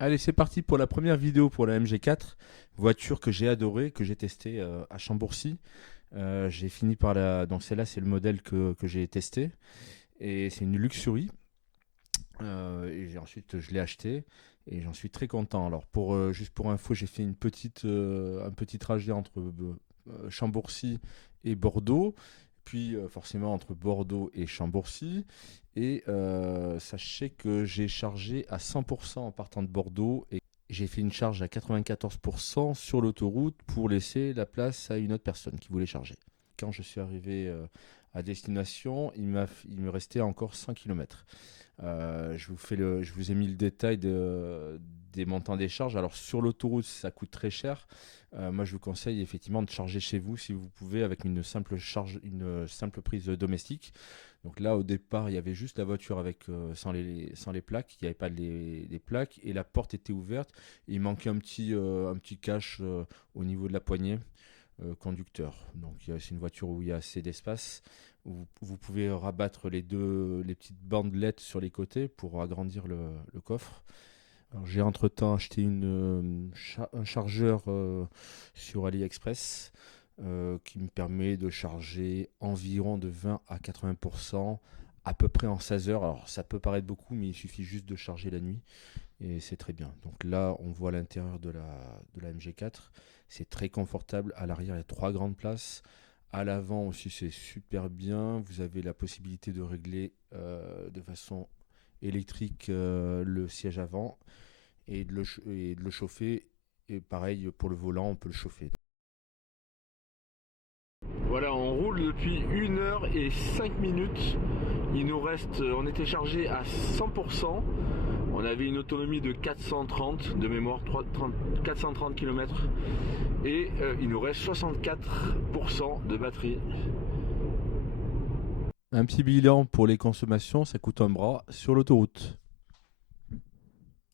Allez, c'est parti pour la première vidéo pour la MG4, voiture que j'ai adorée, que j'ai testée à Chambourcy. J'ai fini par la. Donc, celle-là, c'est le modèle que j'ai testé. Et c'est une Luxury. Ensuite, je l'ai acheté et j'en suis très content. Alors, juste pour info, j'ai fait un petit trajet entre Chambourcy et Bordeaux, puis forcément entre Bordeaux et Chambourcy. Et sachez que j'ai chargé à 100% en partant de Bordeaux et j'ai fait une charge à 94% sur l'autoroute pour laisser la place à une autre personne qui voulait charger. Quand je suis arrivé à destination, il me restait encore 100 km. Je vous ai mis le détail des montants des charges. Alors sur l'autoroute, ça coûte très cher. Moi, je vous conseille effectivement de charger chez vous si vous pouvez avec une simple prise domestique. Donc là, au départ, il y avait juste la voiture sans les plaques. Il n'y avait pas les plaques et la porte était ouverte. Il manquait un petit cache au niveau de la poignée conducteur. Donc c'est une voiture où il y a assez d'espace. Vous pouvez rabattre les petites bandelettes sur les côtés pour agrandir le coffre. Alors, j'ai entre-temps acheté un chargeur sur AliExpress qui me permet de charger environ de 20 à 80% à peu près en 16 heures. Alors ça peut paraître beaucoup, mais il suffit juste de charger la nuit et c'est très bien. Donc là, on voit l'intérieur de la MG4. C'est très confortable. À l'arrière, il y a trois grandes places. À l'avant aussi, c'est super bien. Vous avez la possibilité de régler de façon électrique le siège avant et de le chauffer. Et pareil, pour le volant, on peut le chauffer. Voilà, on roule depuis 1 h et 5 minutes. On était chargé à 100%. On avait une autonomie de 430 de mémoire, 430 km. Et il nous reste 64% de batterie. Un petit bilan pour les consommations, ça coûte un bras sur l'autoroute.